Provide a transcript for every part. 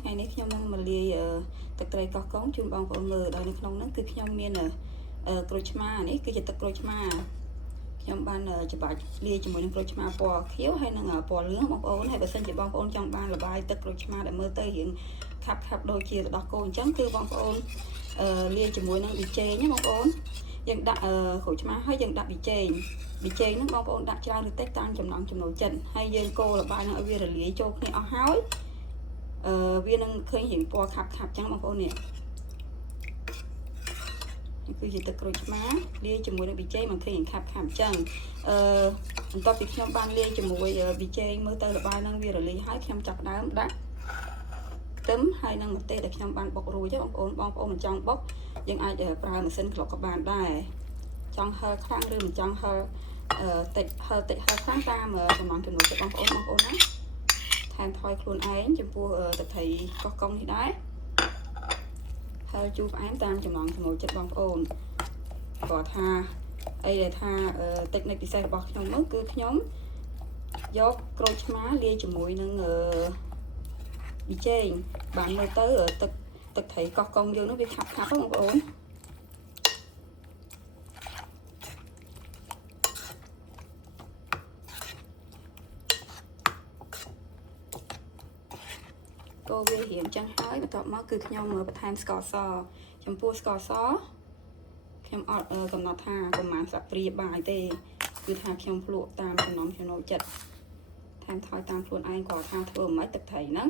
ថ្ងៃនេះខ្ញុំនឹងមកលាយទឹកត្រីកោះកុងជូនបងប្អូនមើលដោយនៅក្នុងហ្នឹងគឺខ្ញុំមានក្រូចឆ្មានេះគឺជាទឹកក្រូចឆ្មាខ្ញុំបានច្បាច់លាយជាមួយនឹងក្រូចឆ្មាពណ៌ខៀវហើយនឹងពណ៌លឿងបងប្អូនហើយបើសិនជាបងប្អូនចង់បានល្បាយទឹកក្រូចឆ្មាដែលមើលទៅរៀងខាប់ដូចជាទឹកដោះគោអញ្ចឹងគឺបងប្អូនលាយជាមួយនឹងប៊ីចេងណាបងប្អូនយើងដាក់ក្រូចឆ្មាហើយយើងដាក់ប៊ីចេងហ្នឹងបងប្អូនដាក់ច្រើនឬតិចតាមចំណង់ចំណូលចិត្តហើយយើងកូរល្បាយនឹងឲ្យវារលាយចូលគ្នាអស់ហើយវានឹងឃើញរៀងពណ៌ខាប់ចឹងបងប្អូននេះគឺជាទឹកក្រូចឆ្មាលាយជាមួយនឹងប៊ីចេងមកឃើញរៀងខាប់អញ្ចឹងបន្ទាប់ពីខ្ញុំបានលាយជាមួយប៊ីចេងមើលទៅល្បាយនឹងវារលាយហើយខ្ញុំចាប់ដើមដាក់ខ្ទឹមហើយនឹងម្ទេសដែលខ្ញុំបានបុករួចបងប្អូនមិនចង់បុកយើងអាចប្រើម៉ាស៊ីនក្លុកក៏បានដែរចង់ហឹរខ្លាំងឬមិនចង់ហឹរតិចហឹរខ្លាំងតាមចំណង់ចំណូលចិត្តបងប្អូនណាថែមថយខ្លួនឯងចំពោះទឹកត្រីកោះកុងនេះដែរហើយជូរផ្អែមតាមចំណង់ចំណូលចិត្តបងប្អូនគាត់ថាអីដែលថាតិចនិចពិសេសរបស់ខ្ញុំនោះគឺខ្ញុំយកក្រូចឆ្មាលាយជាមួយនឹងប៊ីចេងបានមើលទៅទឹកត្រីកោះកុងយើងនោះវាខាប់បងប្អូនកូរវារៀងចឹងហើយបន្ទាប់មកគឺខ្ញុំបន្ថែមស្ករសចំពោះស្ករសខ្ញុំអត់កំណត់ថាប្រមាណស្លាបព្រាបាយទេគឺថាខ្ញុំភ្លក់តាមចំណង់ចំណូលចិត្តថែមថយតាមខ្លួនឯងក៏ថាធ្វើមិនទឹកត្រីហ្នឹង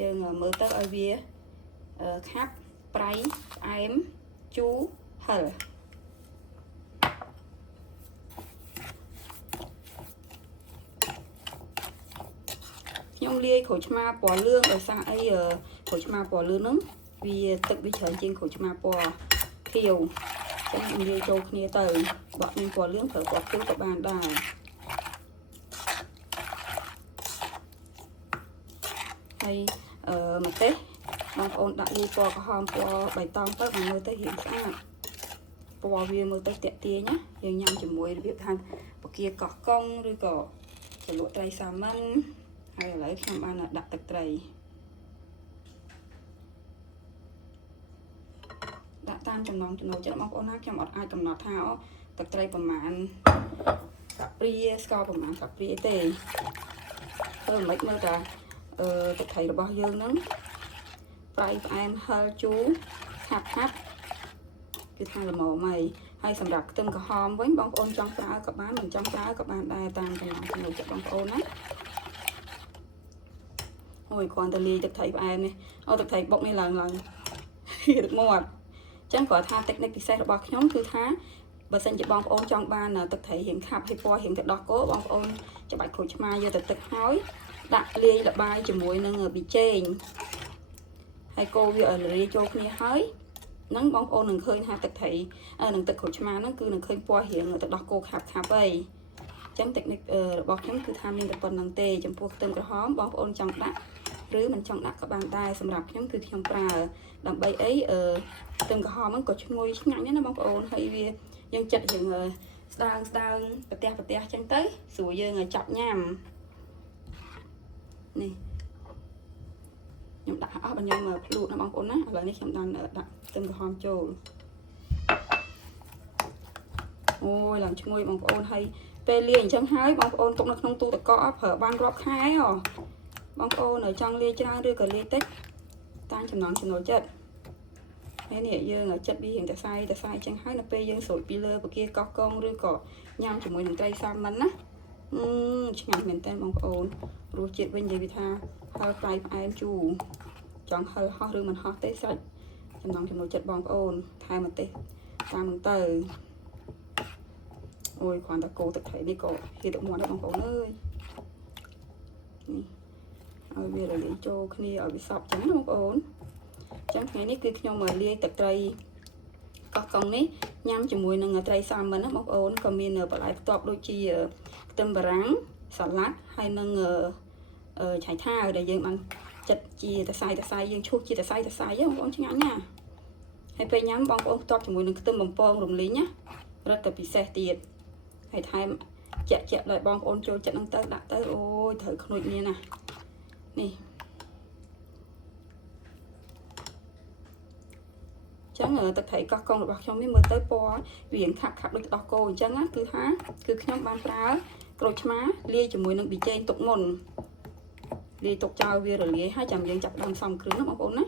យើងមើលទៅឲ្យវាខាប់ប្រៃផ្អែមជូរហឹរខ្ញុំលាយក្រូចឆ្មាពណ៌លឿងដោយសារអីក្រូចឆ្មាពណ៌លឿងហ្នឹងវាទឹកវាច្រើនជាងក្រូចឆ្មាពណ៌ខៀវចឹងខ្ញុំលាយចូលគ្នាទៅបើមានពណ៌លឿងប្រើពណ៌ខៀវក៏បានដែរហើយម្ទេសបងប្អូនដាក់លាយពណ៌ក្រហមពណ៌បៃតងទៅបានមើលទៅរៀងស្អាតពណ៌វាមើលទៅទាក់ទាញណាយើងញ៉ាំជាមួយរបៀបថាបកាកោះកុងឬក៏ជ្រលក់ត្រីសាម៉ាន់ហើយឥឡូវខ្ញុំបានដាក់ទឹកត្រីដាក់តាមចំណង់ចំណូលចិត្តបងប្អូនណាខ្ញុំអត់អាចកំណត់ថាទឹកត្រីប្រមាណស្លាបព្រាស្ករប្រមាណស្លាបព្រាទេធ្វើមិនមើលតាទឹកត្រីរបស់យើងហ្នឹងប្រៃផ្អែមហឹរជូរខាប់គឺថាល្មមហើយសម្រាប់ខ្ទឹមក្រហមវិញបងប្អូនចង់ប្រើក៏បានមិនចង់ប្រើក៏បានដែរតាមចំណង់ចំណូលចិត្តបងប្អូនណាអូយគ្រាន់តែលាយទឹកត្រីផ្អែមនេះទឹកត្រីបុកនេះឡើងទឹកមាត់អញ្ចឹងគាត់ថាតិចនិចពិសេសរបស់ខ្ញុំគឺថាបើសិនជាបងប្អូនចង់បានទឹកត្រីរៀងខាប់ហើយពណ៌រៀងទៅដោះគោបងប្អូនច្បាច់ក្រូចឆ្មាយកទៅទឹកហើយដាក់លាយល្បាយជាមួយនឹងប៊ីចេងហើយកូរវាឲ្យលាយចូលគ្នាហើយហ្នឹងបងប្អូននឹងឃើញថាទឹកត្រីនឹងទឹកក្រូចឆ្មាហ្នឹងគឺនឹងឃើញពណ៌រៀងទៅដោះគោខាប់អីអញ្ចឹងតិចនិចរបស់ខ្ញុំគឺថាមានតែប៉ុណ្្នឹងទេចំពោះខ្ទឹមក្រហមបងប្អូនចង់ដាក់ឬមិនចង់ដាក់ក៏បានដែរសម្រាប់ខ្ញុំគឺខ្ញុំប្រើដើម្បីអីខ្ទឹមក្រហមហ្នឹងក៏ឈ្ងុយឆ្ងាញ់ណាស់បងប្អូនហើយវាយើងចិត្តយើងស្ដើងប្រទះចឹងទៅស្រួលយើងចាប់ញ៉ាំនេះខ្ញុំដាក់អស់បើខ្ញុំភ្លក់ណាបងប្អូនណាឥឡូវនេះខ្ញុំដាក់ខ្ទឹមក្រហមចូលអូយឡើងឈ្ងុយបងប្អូនហើយពេលលាយអញ្ចឹងហើយបងប្អូនទុកនៅក្នុងទូទឹកកកប្រើបានរាប់ខែបងប្អូនចង់លាយច្រើនឬក៏លាយតិចតាមចំណង់ចំណូលចិត្តហើយនេះយើងចិត្តវារៀងតែសាយអញ្ចឹងហើយនៅពេលយើងស្រូចពីលើបកាកោះកុងឬក៏ញ៉ាំជាមួយនឹងត្រីសាម៉ាន់ណាឆ្ងាញ់មែនតើបងប្អូនរសជាតិវិញនិយាយថាហឹរប្រៃផ្អែមជូរចង់ហឹរហោះឬមិនហោះទេស្រេចចំណង់ចំណូលចិត្តបងប្អូនថែមម្ទេសតាមនឹងទៅអូយគ្រាន់តែកូរទឹកត្រីនេះក៏ហៀទឹកមាត់ដែរបងប្អូនអើយនេះឲ្យវារលាយចូលគ្នាឲ្យវាសព្វចឹងណាបងប្អូនអញ្ចឹងថ្ងៃនេះគឺខ្ញុំមកលាយទឹកត្រីកោះកុងនេះញ៉ាំជាមួយនឹងត្រីសាម៉ាន់ណាបងប្អូនក៏មានបន្លែផ្ទាប់ដូចជាខ្ទឹមបារាំងសាឡាត់ហើយនឹងឆៃថាវដែលយើងបានចិត្តជាតសៃយើងឈូសជាតសៃបងប្អូនឆ្ងាញ់ណាស់ហើយពេលញ៉ាំបងប្អូនផ្ទាប់ជាមួយនឹងខ្ទឹមបំពងរំលីងណារឹតតែពិសេសទៀតហើយថែមជាក់ដល់បងប្អូនចូលចិត្តនឹងទៅដាក់ទៅអូយត្រូវខ្នួចនេះណានេះ ចឹងទឹកត្រីកោះកុងរបស់ខ្ញុំនេះមើលទៅពណ៌វាខាប់ដូចដោះគោអញ្ចឹងណាគឺខ្ញុំបានប្រើក្រូចឆ្មាលាយជាមួយនឹងប៊ីចេងទុកមុនលាយទុកចោលវារលាយហើយចាំយើងចាប់ដើមផ្សំគ្រឿងណាបងប្អូនណា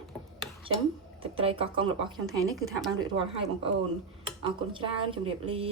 អញ្ចឹងទឹកត្រីកោះកុងរបស់ខ្ញុំថ្ងៃនេះគឺថាបានរួចរាល់ហើយបងប្អូនអរគុណច្រើនជម្រាបលា